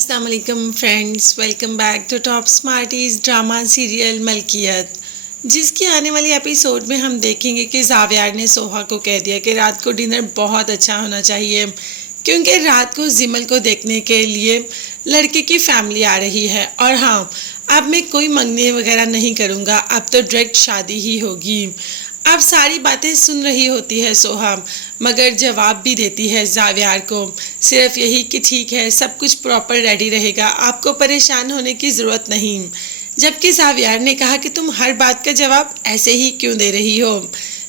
अस्सलाम वालेकुम friends, welcome back to top smarties drama serial Malkiyat. जिसकी आने वाली एपिसोड में हम देखेंगे कि जावियार ने सोहा को कह दिया कि रात को डिनर बहुत अच्छा होना चाहिए, क्योंकि रात को जिमल को देखने के लिए लड़के की फैमिली आ रही है। और हाँ, अब मैं कोई मंगनी वगैरह नहीं करूँगा, अब तो डायरेक्ट शादी ही होगी। अब सारी बातें सुन रही होती है सोहा, मगर जवाब भी देती है जावियार को, सिर्फ यही कि ठीक है, सब कुछ प्रॉपर रेडी रहेगा, आपको परेशान होने की ज़रूरत नहीं। जबकि जावियार ने कहा कि तुम हर बात का जवाब ऐसे ही क्यों दे रही हो।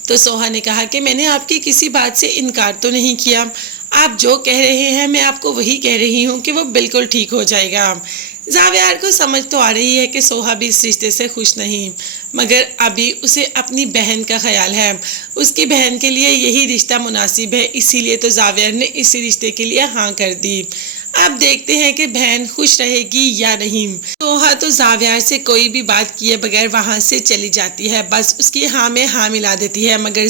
तो सोहा ने कहा कि मैंने आपकी किसी बात से इनकार तो नहीं किया, आप जो कह रहे हैं मैं आपको वही कह रही हूँ कि वो बिल्कुल ठीक हो जाएगा। जावियार को समझ तो आ रही है कि सोहा भी इस रिश्ते से खुश नहीं, मगर अभी उसे अपनी बहन का ख्याल है, उसकी बहन के लिए यही रिश्ता मुनासिब है, इसीलिए तो जावियार ने इसी रिश्ते के लिए हाँ कर दी। अब देखते हैं कि बहन खुश रहेगी या नहीं। सोहा तो जावियार से कोई भी बात किए बगैर वहाँ से चली जाती है, बस उसकी हाँ में हाँ मिला देती है। मगर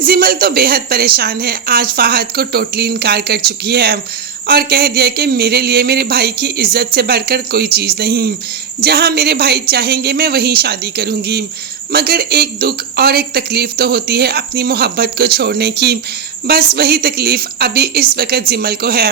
जिमल तो बेहद परेशान है, आज फाहद को टोटली इनकार कर चुकी है और कह दिया कि मेरे लिए मेरे भाई की इज्जत से बढ़कर कोई चीज़ नहीं, जहाँ मेरे भाई चाहेंगे मैं वहीं शादी करूँगी। मगर एक दुख और एक तकलीफ़ तो होती है अपनी मोहब्बत को छोड़ने की, बस वही तकलीफ़ अभी इस वक्त जिमल को है।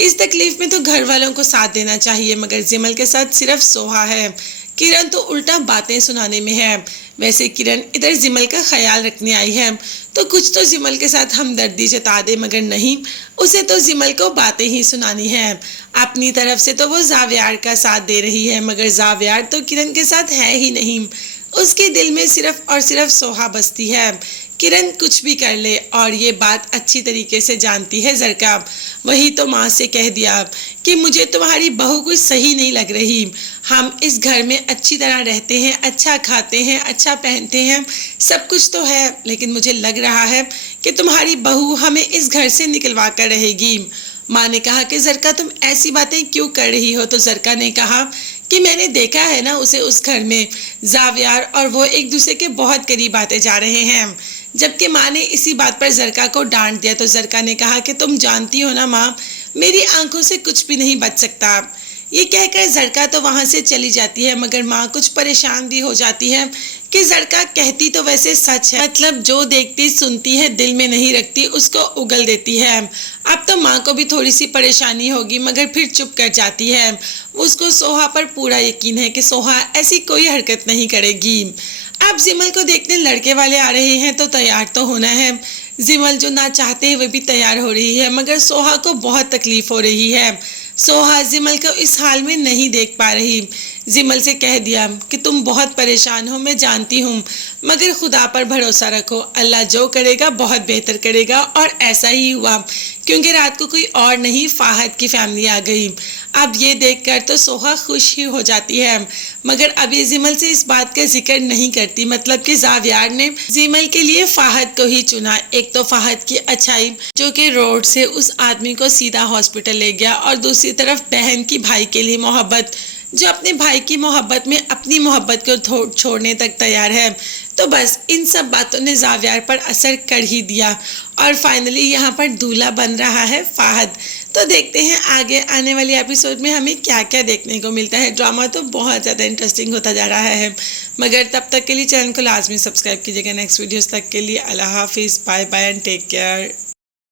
इस तकलीफ़ में तो घर वालों को साथ देना चाहिए, मगर जिमल के साथ सिर्फ सोहा है। किरण तो उल्टा बातें सुनाने में है। वैसे किरण इधर जिमल का ख्याल रखने आई है, तो कुछ तो जिमल के साथ हमदर्दी जता दे, मगर नहीं, उसे तो जिमल को बातें ही सुनानी है। अपनी तरफ से तो वो जावियार का साथ दे रही है, मगर जावियार तो किरण के साथ है ही नहीं, उसके दिल में सिर्फ और सिर्फ सोहा बसती है। किरण कुछ भी कर ले और ये बात अच्छी तरीके से जानती है जरका। वही तो माँ से कह दिया कि मुझे तुम्हारी बहू कुछ सही नहीं लग रही, हम इस घर में अच्छी तरह रहते हैं, अच्छा खाते हैं, अच्छा पहनते हैं, सब कुछ तो है, लेकिन मुझे लग रहा है कि तुम्हारी बहू हमें इस घर से निकलवा कर रहेगी। माँ ने कहा कि जरका तुम ऐसी बातें क्यों कर रही हो। तो जरका ने कहा कि मैंने देखा है ना उसे उस घर में, जावियार और वो एक दूसरे के बहुत करीब आते जा रहे हैं। जबकि माँ ने इसी बात पर जरका को डांट दिया। तो जरका ने कहा कि तुम जानती हो ना माँ, मेरी आंखों से कुछ भी नहीं बच सकता। ये कहकर जरका तो वहाँ से चली जाती है, मगर माँ कुछ परेशान भी हो जाती है कि जरका कहती तो वैसे सच है, मतलब जो देखती सुनती है दिल में नहीं रखती उसको उगल देती है। अब तो माँ को भी थोड़ी सी परेशानी होगी, मगर फिर चुप कर जाती है। उसको सोहा पर पूरा यकीन है कि सोहा ऐसी कोई हरकत नहीं करेगी। अब जिमल को देखने लड़के वाले आ रहे हैं, तो तैयार तो होना है। जिमल जो ना चाहते हैं वह भी तैयार हो रही है, मगर सोहा को बहुत तकलीफ हो रही है। सोहा जिमल को इस हाल में नहीं देख पा रही। जिमल से कह दिया कि तुम बहुत परेशान हो, मैं जानती हूँ, मगर खुदा पर भरोसा रखो, अल्लाह जो करेगा बहुत बेहतर करेगा। और ऐसा ही हुआ, क्योंकि रात को कोई और नहीं, फाहद की फैमिली आ गई। अब ये देखकर तो सोहा खुश ही हो जाती है, मगर अभी जिमल से इस बात का जिक्र नहीं करती, मतलब कि जावियार ने जिमल के लिए फाहद को ही चुना। एक तो फाहद की अच्छाई जो कि रोड से उस आदमी को सीधा हॉस्पिटल ले गया, और दूसरी तरफ बहन की भाई के लिए मोहब्बत, जो अपने भाई की मोहब्बत में अपनी मोहब्बत को छोड़ने तक तैयार है। तो बस इन सब बातों ने जावियार पर असर कर ही दिया, और फाइनली यहाँ पर दूल्हा बन रहा है फाहद। तो देखते हैं आगे आने वाली एपिसोड में हमें क्या क्या देखने को मिलता है। ड्रामा तो बहुत ज़्यादा इंटरेस्टिंग होता जा रहा है, मगर तब तक के लिए चैनल को लाजमी सब्सक्राइब कीजिएगा। नेक्स्ट वीडियोस तक के लिए अल्लाह हाफिज़, bye bye and take care.